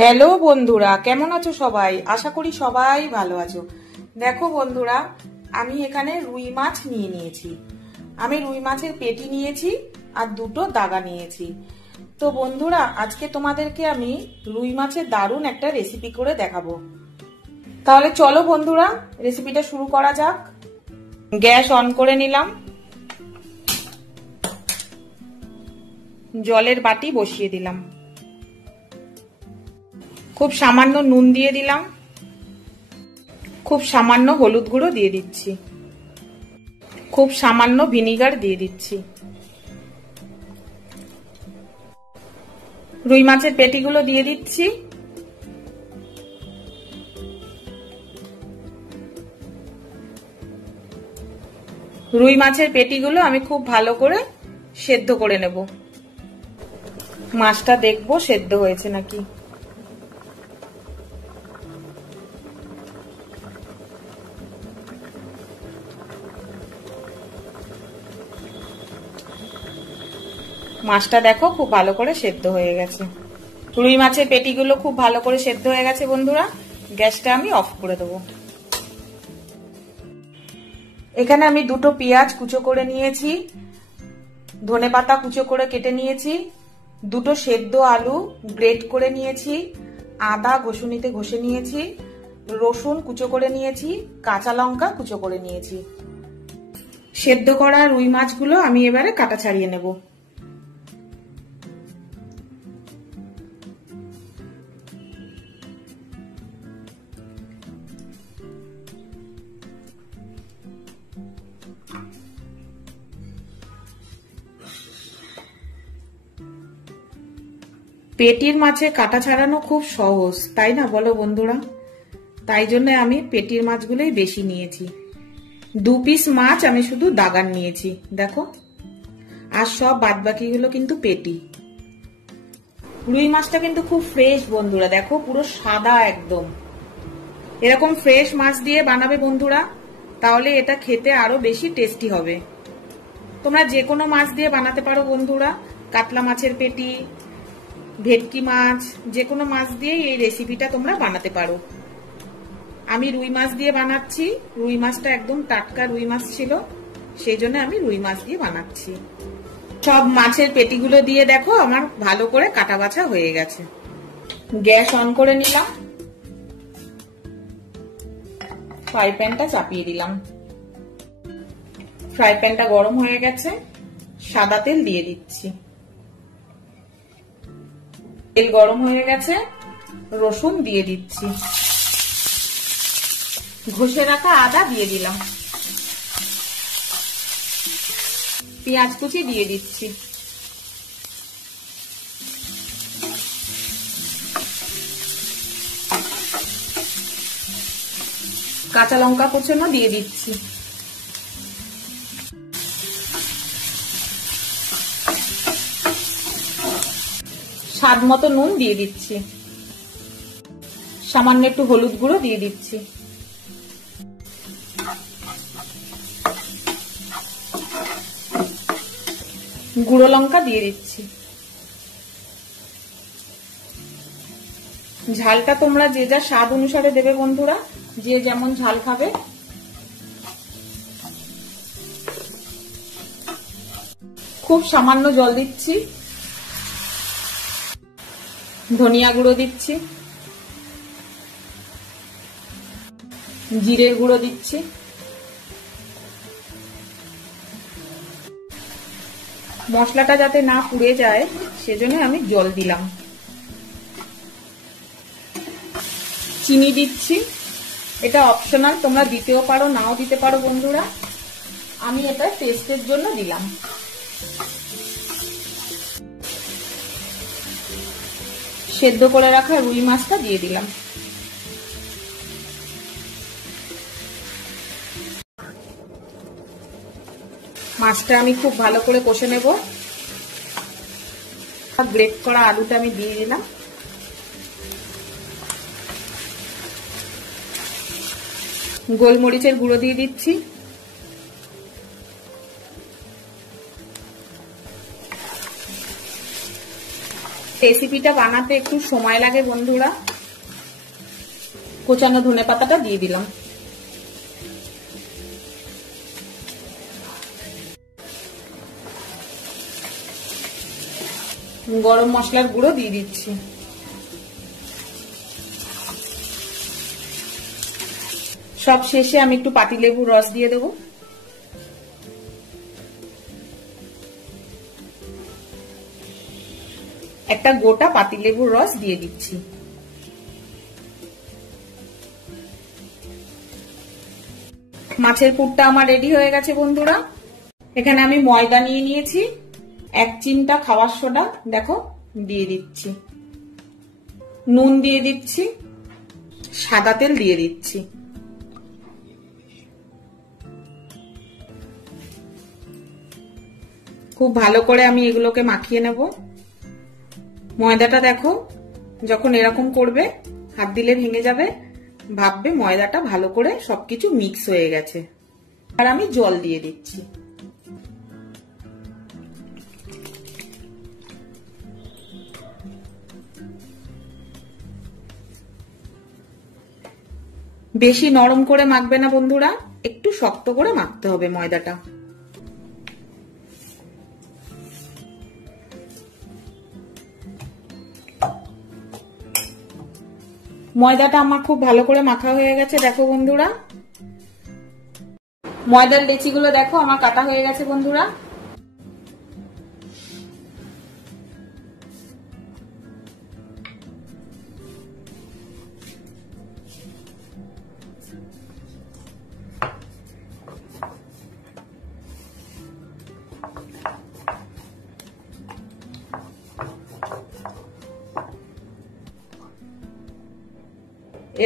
Hello বন্ধুরা, কেমন আছো সবাই? আশা করি সবাই ভালো আছো। দেখো বন্ধুরা, আমি এখানে রুই মাছ নিয়ে নিয়েছি। আমি রুই মাছের পেটি নিয়েছি আর দুটো দাগা নিয়েছি। তো বন্ধুরা, আজকে তোমাদেরকে আমি রুই মাছের দারুণ একটা রেসিপি করে দেখাবো। তাহলে চলো বন্ধুরা, রেসিপিটা শুরু করা যাক। গ্যাস অন করে নিলাম, জলের বাটি বসিয়ে দিলাম, খুব সামান্য নুন দিয়ে দিলাম, খুব সামান্য হলুদ গুঁড়ো দিয়ে দিচ্ছি, খুব সামান্য ভিনিগার দিয়ে দিচ্ছি। রুই মাছের পেটিগুলো দিয়ে দিচ্ছি। রুই মাছের পেটিগুলো আমি খুব ভালো করে সেদ্ধ করে নেব। মাছটা দেখবো সেদ্ধ হয়েছে নাকি। মাছটা দেখো খুব ভালো করে সেদ্ধ হয়ে গেছে। রুই মাছের পেটিগুলো খুব ভালো করে সেদ্ধ হয়ে গেছে বন্ধুরা। গ্যাসটা আমি অফ করে দেবো। এখানে আমি দুটো পেঁয়াজ কুচো করে নিয়েছি, ধনেপাতা কুচো করে কেটে নিয়েছি, দুটো সেদ্ধ আলু গ্রেট করে নিয়েছি, আদা ঘষুনিতে ঘষে নিয়েছি, রসুন কুচো করে নিয়েছি, কাঁচা লঙ্কা কুচো করে নিয়েছি। সেদ্ধ করা রুই মাছগুলো আমি এবারে কাটা ছাড়িয়ে নেব। পেটির মাছে কাটা ছাড়ানো খুব সহজ, তাই না বলো বন্ধুরা? তাই জন্য আমি পেটির মাছগুলোই বেশি নিয়েছি। 2 পিস মাছ আমি শুধু দাগান নিয়েছি, দেখো। আর সব বাদবাকিগুলো কিন্তু পেটি। রুই মাছটা কিন্তু খুব ফ্রেশ বন্ধুরা, দেখো পুরো সাদা একদম। এরকম ফ্রেশ মাছ দিয়ে বানাবে বন্ধুরা, তাহলে এটা খেতে আরো বেশি টেস্টি হবে। তোমরা যে কোনো মাছ দিয়ে বানাতে পারো বন্ধুরা, কাতলা মাছের পেটি, ভেটকি মাছ, যে কোনো মাছ দিয়ে এই রেসিপিটা তোমরা বানাতে পারো। আমি রুই মাছ দিয়ে বানাচ্ছি। রুই মাছটা একদম টাটকা রুই মাছ ছিল, সেই জন্য আমি রুই মাছ দিয়ে বানাচ্ছি। সব মাছের পেটিগুলো দিয়ে দেখো আমার ভালো করে কাটা বাছা হয়ে গেছে। গ্যাস অন করে নিলাম, ফ্রাই প্যানটা চাপিয়ে দিলাম। ফ্রাই প্যানটা গরম হয়ে গেছে, সাদা তেল দিয়ে দিচ্ছি। তেল গরম হয়ে গেছে, রসুন দিয়ে দিচ্ছি, ঘষে রাখা আদা দিয়ে দিলাম, পেঁয়াজ কুচি দিয়ে দিচ্ছি, কাঁচা লঙ্কা কুচনো দিয়ে দিচ্ছি, স্বাদ মতো নুন দিয়ে দিচ্ছি, সামান্য একটু হলুদ গুঁড়ো দিয়ে দিচ্ছি, গুঁড়ো লঙ্কা দিয়ে দিচ্ছি। ঝালটা তোমরা যে যা স্বাদ অনুসারে দেবে বন্ধুরা, যে যেমন ঝাল খাবে। খুব সামান্য জল দিচ্ছি, ধনিয়া গুঁড়ো দিচ্ছি, জিরের গুঁড়ো দিচ্ছি, মশলাটা যাতে না পুড়ে যায় সেজন্য আমি জল দিলাম। চিনি দিচ্ছি, এটা অপশনাল, তোমরা দিতেও পারো নাও দিতে পারো বন্ধুরা। আমি এটা টেস্টের জন্য দিলাম। সেদ্ধ করে রাখা রুই মাছটা দিয়ে দিলাম। মাছটা আমি খুব ভালো করে কষে নেব। গ্রেট করা আলুটা আমি দিয়ে দিলাম, গোলমরিচের গুঁড়ো দিয়ে দিচ্ছি, রেসিপিটা বানাতে একটু সময় লাগে বন্ধুরা। কোচানো ধনেপাতাটা দিয়ে দিলাম। গরম মশলার গুঁড়ো দিয়ে দিচ্ছি। সব শেষে আমি একটু পাতিলেবুর রস দিয়ে দেবো। একটা গোটা পাতিলেবুর রস দিয়ে দিচ্ছি। মাছের পুরটা আমার রেডি হয়ে গেছে বন্ধুরা। এখানে আমি ময়দা নিয়ে নিয়েছি, 1 চিমটা খাবার সোডা দেখো দিয়ে দিচ্ছি, নুন দিয়ে দিচ্ছি, সাদা তেল দিয়ে দিচ্ছি। খুব ভালো করে আমি এগুলোকে মাখিয়ে নেব। ময়দাটা দেখো যখন এরকম করবে হাত দিলে ভেঙে যাবে, ভাববে ময়দাটা ভালো করে সবকিছু মিক্স হয়ে গেছে। আর আমি জল দিয়ে দিচ্ছি। বেশি নরম করে মাখবে না বন্ধুরা, একটু শক্ত করে মাখতে হবে ময়দাটা। ময়দাটা আমার খুব ভালো করে মাখা হয়ে গেছে দেখো বন্ধুরা। ময়দার লেচিগুলো দেখো আমার কাটা হয়ে গেছে বন্ধুরা।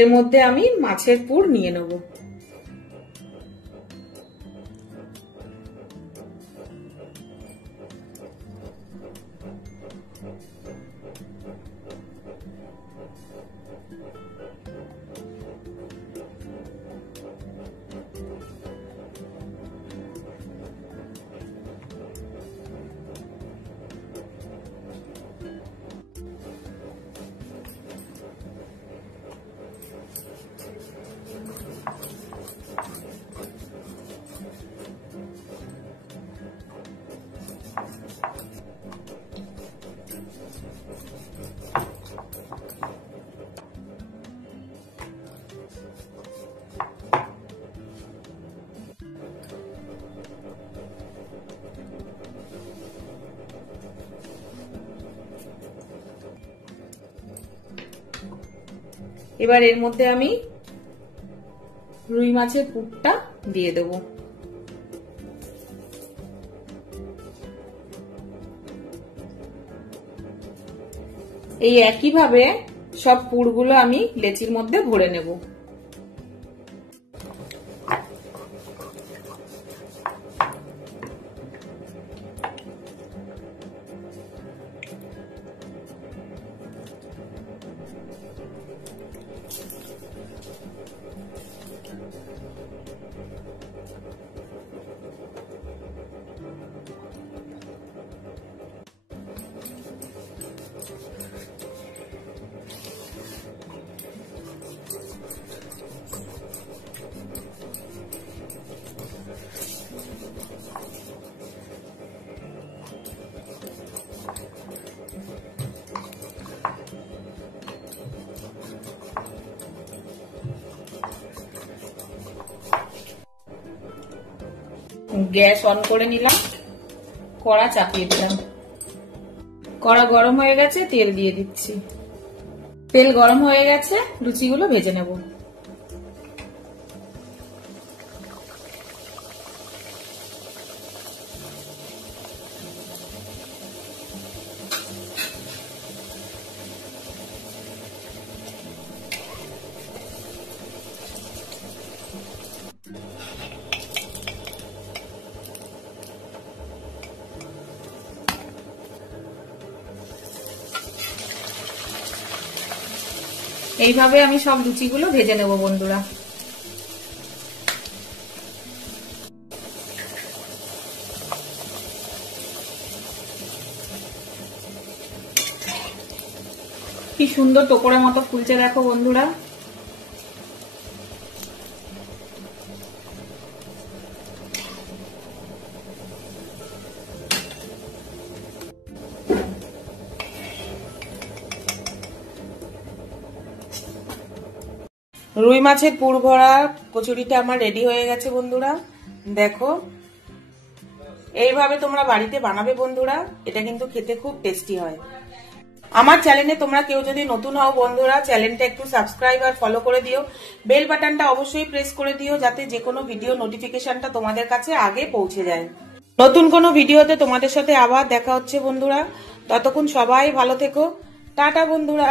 এর মধ্যে আমি মাছের পুর নিয়ে নেব। এবার এর মধ্যে আমি রুই মাছের পুরটা দিয়ে দেব। এই একইভাবে সব পুরগুলো আমি লেচির মধ্যে ভরে নেব। গ্যাস অন করে নিলাম, কড়া চাপিয়ে দিলাম। কড়া গরম হয়ে গেছে, তেল দিয়ে দিচ্ছি। তেল গরম হয়ে গেছে, লুচিগুলো ভেজে নেব। এইভাবে আমি সব লুচিগুলো ভেজে নেব বন্ধুরা। কি সুন্দর টোকরের মতো ফুলছে দেখো বন্ধুরা। রুই মাছের পুর ভরা কচুরিটা আমার রেডি হয়ে গেছে বন্ধুরা। দেখো, এইভাবে তোমরা বাড়িতে বানাবে বন্ধুরা, এটা কিন্তু খেতে খুব টেস্টি হয়। আমার চ্যানেলে তোমরা কেউ যদি নতুন হও বন্ধুরা, চ্যানেলটা একটু সাবস্ক্রাইব আর ফলো করে দিও, বেল বাটনটা অবশ্যই প্রেস করে দিও, যাতে যে কোনো ভিডিও নোটিফিকেশনটা তোমাদের কাছে আগে পৌঁছে যায়। নতুন কোনো ভিডিওতে তোমাদের সাথে আবার দেখা হচ্ছে বন্ধুরা, ততক্ষণ সবাই ভালো থেকো, টাটা বন্ধুরা।